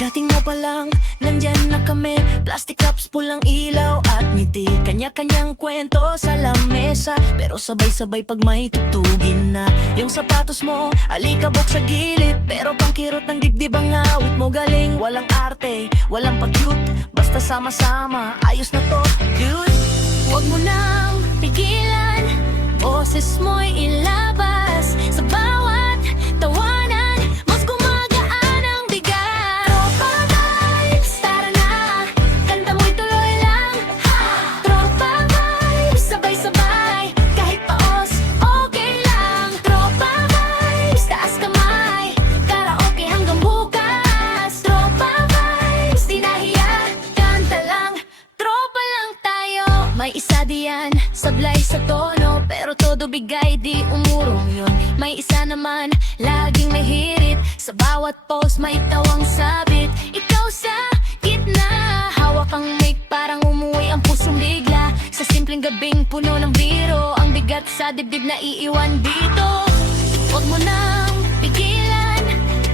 Pagdating mo pa lang, nandyan na kami. Plastic cups, pulang ilaw at ngiti. Kanya-kanyang kwento sa lamesa, pero sabay-sabay pag may tutugin na. Yung sapatos mo, alikabok sa gilid, pero pangkirot ng dibdib ang awit mo. Galing, walang arte, walang pag-cute, basta sama-sama, ayos na to, dude. Huwag mo nang pigilan, boses mo'y ilabas. Sa bawat tawanan, mas gumagaan ang bigat. Tropa vibes, tara na, kanta mo'y tuloy lang. Tropa vibes, sabay-sabay, kahit paos, okay lang. Tropa vibes, taas kamay, karaoke hanggang bukas. Tropa vibes, di nahiya, kanta lang, tropa lang tayo. May isa diyan, sablay sa tono, pero todo bigay di umurong yun. May isa naman, laging may hirit, sa bawat pose may tawang sabit. Ikaw sa gitna, hawak ang mic parang umuwi ang pusong bigla. Sa simpleng gabing puno ng biro, ang bigat sa dibdib na iiwan dito. Huwag mo nang pigilan,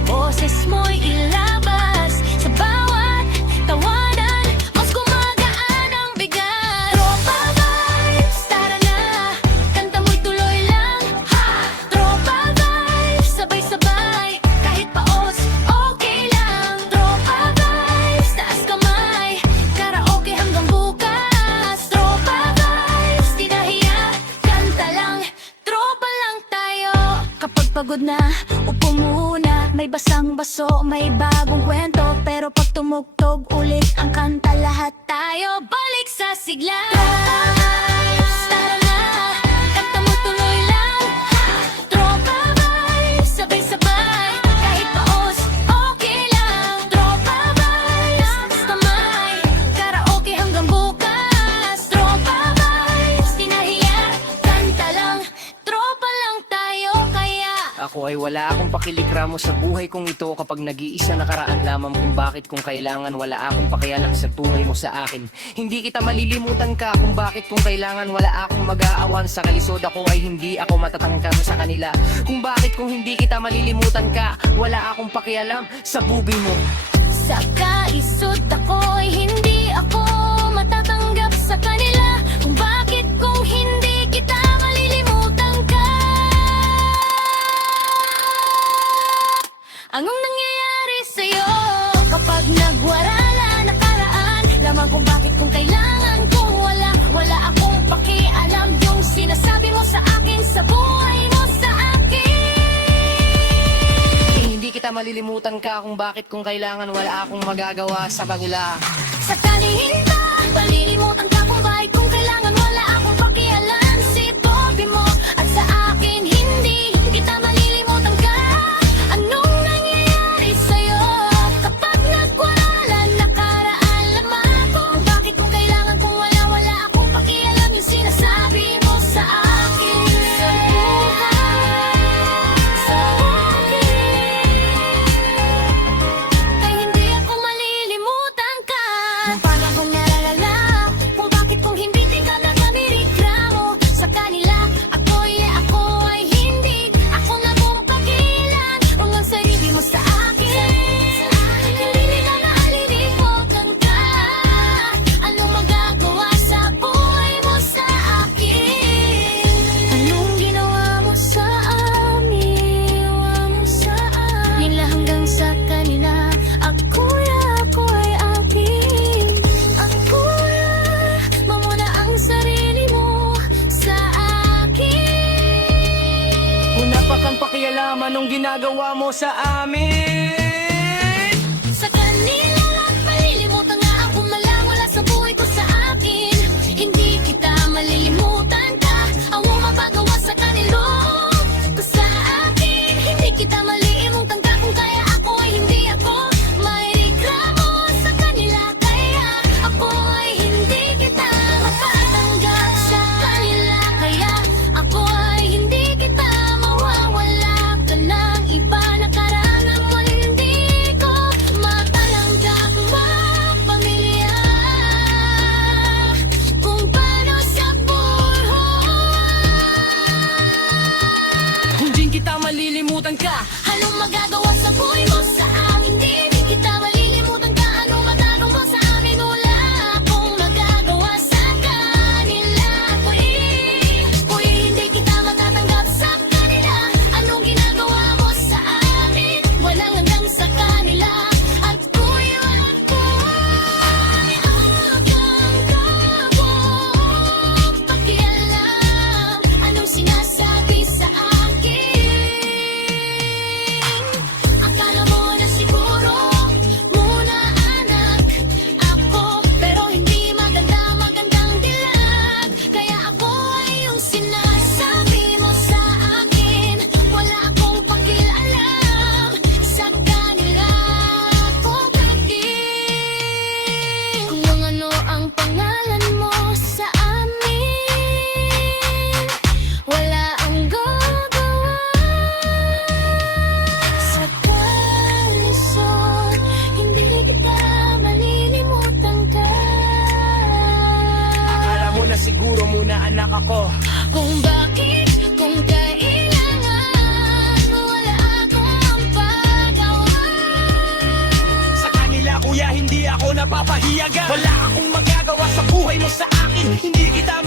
boses mo'y ilabas. Sa bawat tawanan, mas gumagaan ang bigat. Tropa vibes, tara na, kanta mo'y tuloy lang. Tropa vibes, sabay-sabay, kahit paos, okay lang. Tropa vibes, taas kamay, karaoke hanggang bukas. Tropa vibes, di nahiya, kanta lang, tropa lang tayo. Kapag pagod na, upo muna, may basang baso, may bagong kwento. Pero pag tumugtog ulit ang kanta, lahat tayo balik sa sigla. Tropa vibes, tara na, kanta mo tuloy lang. Tropa vibes, sabay-sabay, kahit paos, okay lang. Tropa vibes, taas kamay, karaoke hanggang bukas. Tropa vibes, di nahiya, kanta lang, tropa lang tayo kaya. Ako ay wala akong pakilikramo sa buhay kong ito. Kapag nag-iisa nakaraan lamang kung bakit kung kailangan. Wala akong pakialam sa tunay mo sa akin. Hindi kita malilimutan ka kung bakit kung kailangan. Wala akong mag-aawan sa kalisod. Ako ay hindi ako matatangkang sa kanila. Kung bakit kung hindi kita malilimutan ka. Wala akong pakialam sa bubi mo. Sa kaisod ako'y hindi ako matatanggap sa kanila. Kung bakit kung hindi kita malilimutan ka. Anong nangyayari sa'yo kapag nagwarala nakaraan? Lamang kung bakit kung kailangan kung wala akong pakialam. Yung sinasabi mo sa akin, sa buhay mo sa akin. Hindi kita malilimutan ka kung bakit kung kailangan. Wala akong magagawa sa kanila. Sa kanihin ba, palilimutan ka kung bakit kung kailangan. Wala akong pakialam si Bobby mo. At sa akin, hindi kita malilimutan ka. Anong nangyayari sa'yo kapag nagwala nakaraan lamang? Kung bakit kung kailangan kung wala akong pakialam. Yung sinasabi mo sa akin, sa buhay, sa akin, kaya hindi ako malilimutan ka. Nung parang kong nalala kung bakit kung hindi di ka na kami reklamo sa kanila. Ako ay hindi ako na bumapagilan. Kung ang sarili mo sa akin, hindi nila naalilimutan ka. Anong magagawa sa buhay mo sa akin? Anong ginawa mo sa amin? Nila hanggang sa kanila. Ako'y akin. Mamuna ang sarili mo sa akin. Kung napakang pakialam, anong ginagawa mo sa amin? Sa kanila lang malilimutan nga ako malang wala sa buhay ko sa akin. Hindi kita malilimutan ka. Ang mapagawa sa kanila ko sa akin. Hindi kita malilimutan ka kung kaya ako ay hindi ako may reklamo sa kanila. Kaya ako ay hindi kita matatanggap sa kanila. Kaya ako ay hindi kita mawawala ka ng iba. Nakaraan ang muling na siguro muna anak ako. Kung bakit, kung kailangan wala akong mapagawa. Sa kanila kuya hindi ako napapahiyagan. Wala akong magagawa sa buhay mo sa akin. Hindi kita